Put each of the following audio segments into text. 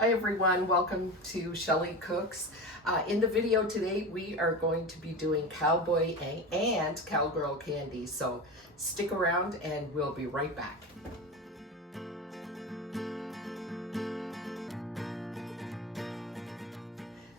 Hi everyone, welcome to Shelly Cooks. In the video today, we are going to be doing Cowboy and Cowgirl candy. So stick around and we'll be right back.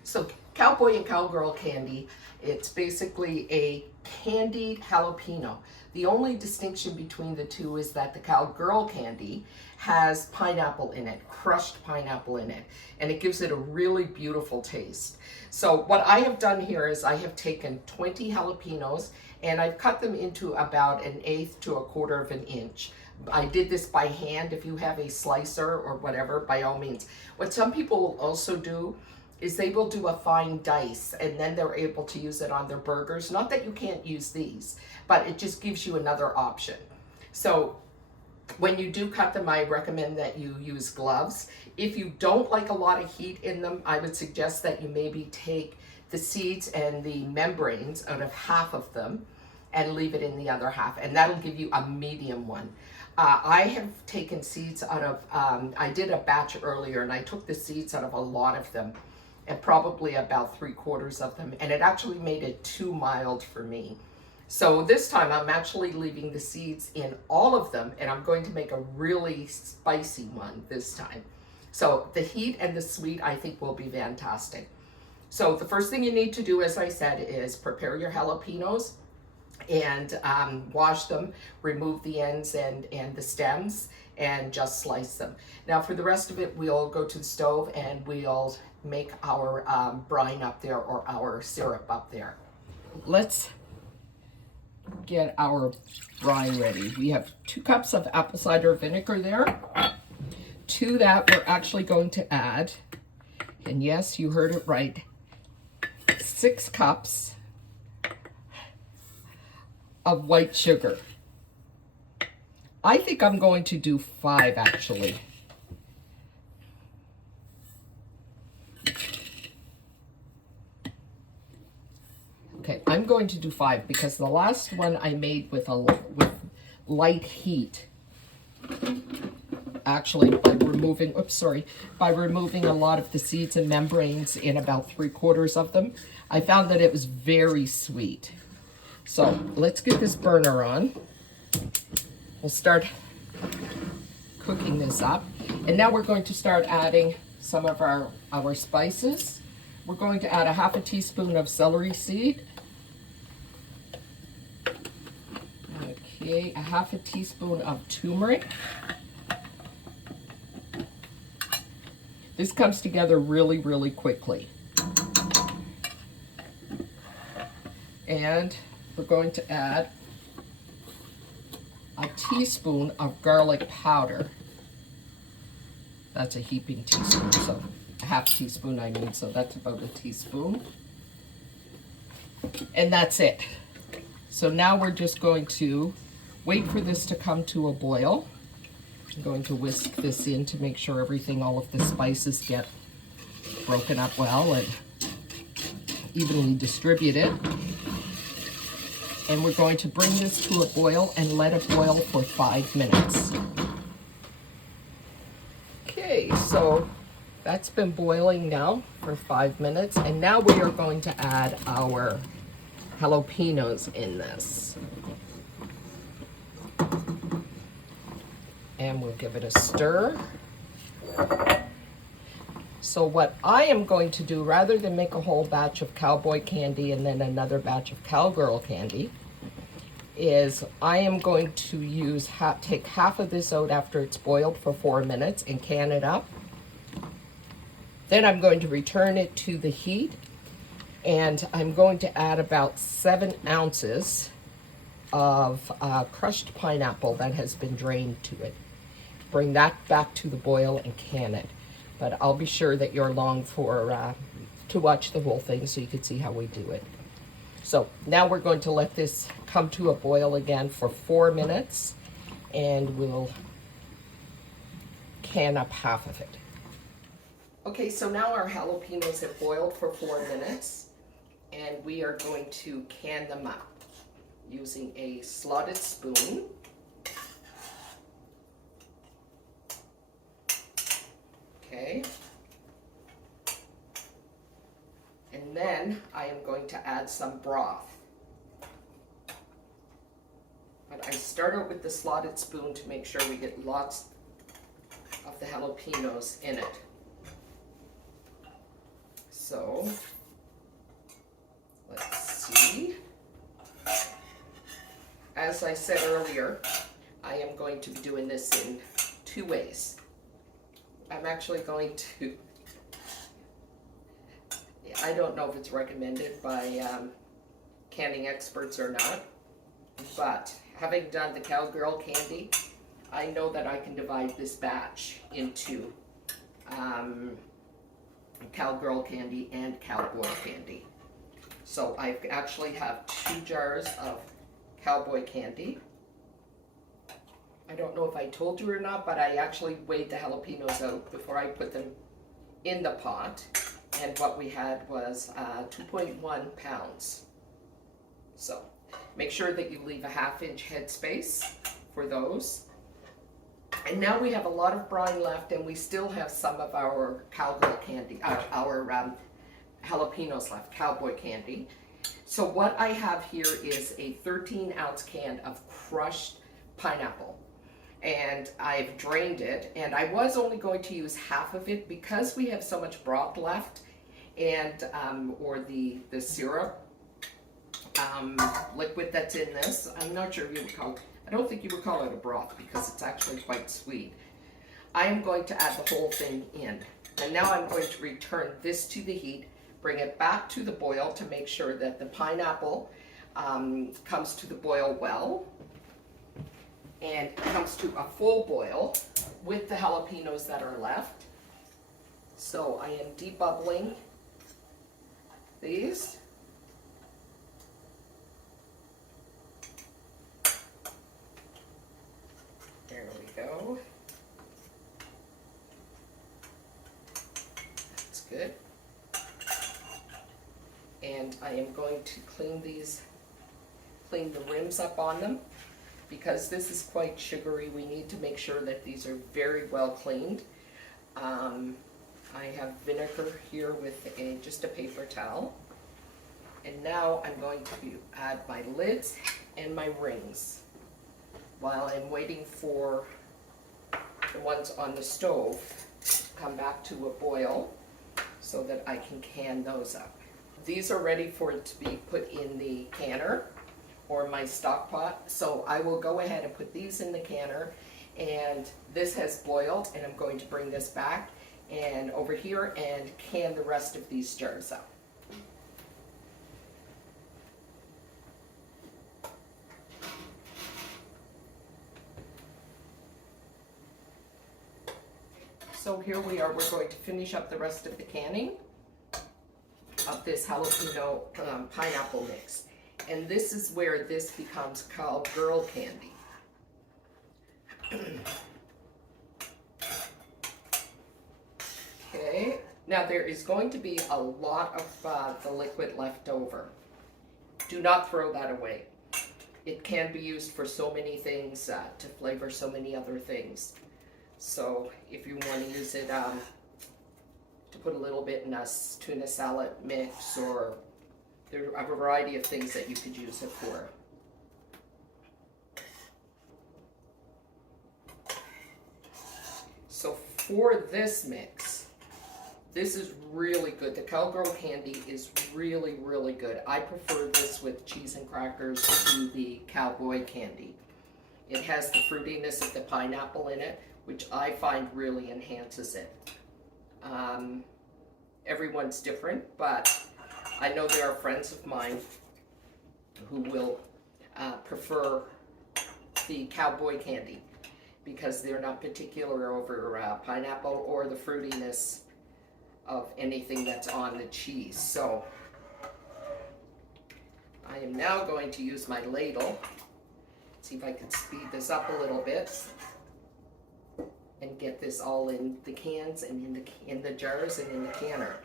So Cowboy and Cowgirl candy, it's basically a candied jalapeno. The only distinction between the two is that the Cowgirl candy has pineapple in it, crushed pineapple in it, and it gives it a really beautiful taste. So what I have done here is I have taken 20 jalapenos and I've cut them into about 1/8 to 1/4 of an inch. I did this by hand. If you have a slicer or whatever, by all means. What some people will also do is they will do a fine dice and then they're able to use it on their burgers. Not that you can't use these, but it just gives you another option. So when you do cut them, I recommend that you use gloves. If you don't like a lot of heat in them, I would suggest that you maybe take the seeds and the membranes out of half of them and leave it in the other half, and that'll give you a medium one. I have taken seeds out of, I did a batch earlier and I took the seeds out of a lot of them, and probably about 3/4 of them, and it actually made it too mild for me. So this time I'm actually leaving the seeds in all of them, and I'm going to make a really spicy one this time. So the heat and the sweet I think will be fantastic. So the first thing you need to do, as I said, is prepare your jalapenos and wash them, remove the ends and the stems, and just slice them. Now for the rest of it, we'll go to the stove and we'll make our brine up there, or our syrup up there. Let's get our brine ready. We have 2 cups of apple cider vinegar there. To that, we're actually going to add, and yes, you heard it right, 6 cups of white sugar. I think I'm going to do 5 actually. Okay, I'm going to do 5 because the last one I made with light heat, actually by removing, by removing a lot of the seeds and membranes in about 3/4 of them, I found that it was very sweet. So let's get this burner on. We'll start cooking this up. And now we're going to start adding some of our spices. We're going to add a 1/2 teaspoon of celery seed. Okay, a 1/2 teaspoon of turmeric. This comes together really, really quickly. And we're going to add a teaspoon of garlic powder. That's a heaping teaspoon, so a 1/2 teaspoon I mean, so that's about a teaspoon. And that's it. So now we're just going to wait for this to come to a boil. I'm going to whisk this in to make sure everything, all of the spices get broken up well and evenly distributed. And we're going to bring this to a boil and let it boil for 5 minutes. Okay, so that's been boiling now for 5 minutes, and now we are going to add our jalapenos in this. And we'll give it a stir. So what I am going to do, rather than make a whole batch of Cowboy candy and then another batch of Cowgirl candy, is I am going to take half of this out after it's boiled for 4 minutes and can it up. Then I'm going to return it to the heat, and I'm going to add about 7 ounces of crushed pineapple that has been drained to it. Bring that back to the boil and can it. But I'll be sure that you're along to watch the whole thing so you can see how we do it. So now we're going to let this come to a boil again for 4 minutes, and we'll can up half of it. Okay, so now our jalapenos have boiled for 4 minutes, and we are going to can them up using a slotted spoon. Okay, then I am going to add some broth. But I start out with the slotted spoon to make sure we get lots of the jalapenos in it. So, let's see. As I said earlier, I am going to be doing this in 2 ways. I'm actually going to, I don't know if it's recommended by canning experts or not, but having done the Cowgirl candy, I know that I can divide this batch into Cowgirl candy and Cowboy candy. So I actually have 2 jars of Cowboy candy. I don't know if I told you or not, but I actually weighed the jalapenos out before I put them in the pot, and what we had was 2.1 pounds. So make sure that you leave a 1/2 inch headspace for those. And now we have a lot of brine left, and we still have some of our Cowgirl candy, our jalapenos left, Cowboy candy. So what I have here is a 13-ounce can of crushed pineapple. And I've drained it, and I was only going to use half of it because we have so much broth left, and or the syrup liquid that's in this. I'm not sure if you would call it, I don't think you would call it a broth because it's actually quite sweet. I am going to add the whole thing in, and now I'm going to return this to the heat, bring it back to the boil to make sure that the pineapple comes to the boil well, and comes to a full boil with the jalapenos that are left. So I am debubbling these. There we go. That's good. And I am going to clean the rims up on them. Because this is quite sugary, we need to make sure that these are very well cleaned. I have vinegar here with just a paper towel. And now I'm going to add my lids and my rings while I'm waiting for the ones on the stove to come back to a boil so that I can can those up. These are ready for it to be put in the canner or my stock pot. So I will go ahead and put these in the canner, and this has boiled, and I'm going to bring this back and over here and can the rest of these jars up. So here we are, we're going to finish up the rest of the canning of this jalapeno pineapple mix. And this is where this becomes Cowgirl candy. Okay, now there is going to be a lot of the liquid left over. Do not throw that away. It can be used for so many things, to flavor so many other things. So if you want to use it to put a little bit in a tuna salad mix, or there are a variety of things that you could use it for. So for this mix, this is really good. The Cowgirl candy is really, really good. I prefer this with cheese and crackers to the Cowboy candy. It has the fruitiness of the pineapple in it, which I find really enhances it. Everyone's different, but I know there are friends of mine who will prefer the Cowboy candy because they're not particular over pineapple or the fruitiness of anything that's on the cheese. So I am now going to use my ladle. See if I can speed this up a little bit and get this all in the cans and in the jars and in the canner.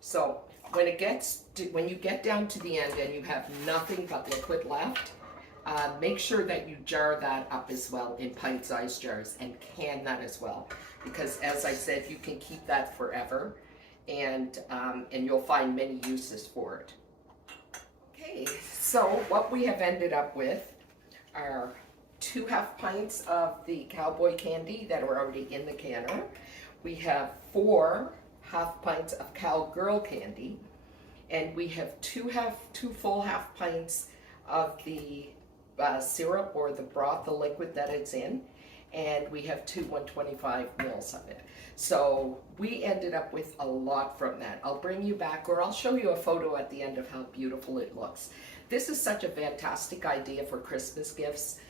So when you get down to the end and you have nothing but liquid left, Make sure that you jar that up as well in pint-sized jars and can that as well, because as I said, you can keep that forever, and you'll find many uses for it. Okay, so what we have ended up with are 2 half-pints of the Cowboy candy that are already in the canner. We have 4 half-pints of Cowgirl candy, and we have two full half-pints of the syrup or the broth, the liquid that it's in, and we have 2 125 mils of it. So we ended up with a lot from that. I'll bring you back, or I'll show you a photo at the end of how beautiful it looks. This is such a fantastic idea for Christmas gifts.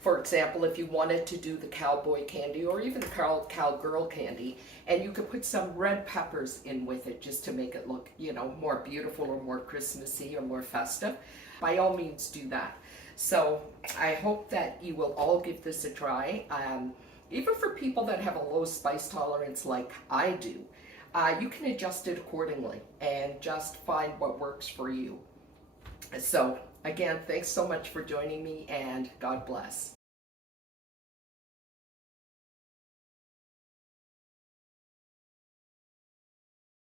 For example, if you wanted to do the Cowboy candy or even the Cowgirl candy, and you could put some red peppers in with it just to make it look, you know, more beautiful or more Christmassy or more festive, by all means do that. So I hope that you will all give this a try. Even for people that have a low spice tolerance like I do, you can adjust it accordingly and just find what works for you. So again, thanks so much for joining me, and God bless.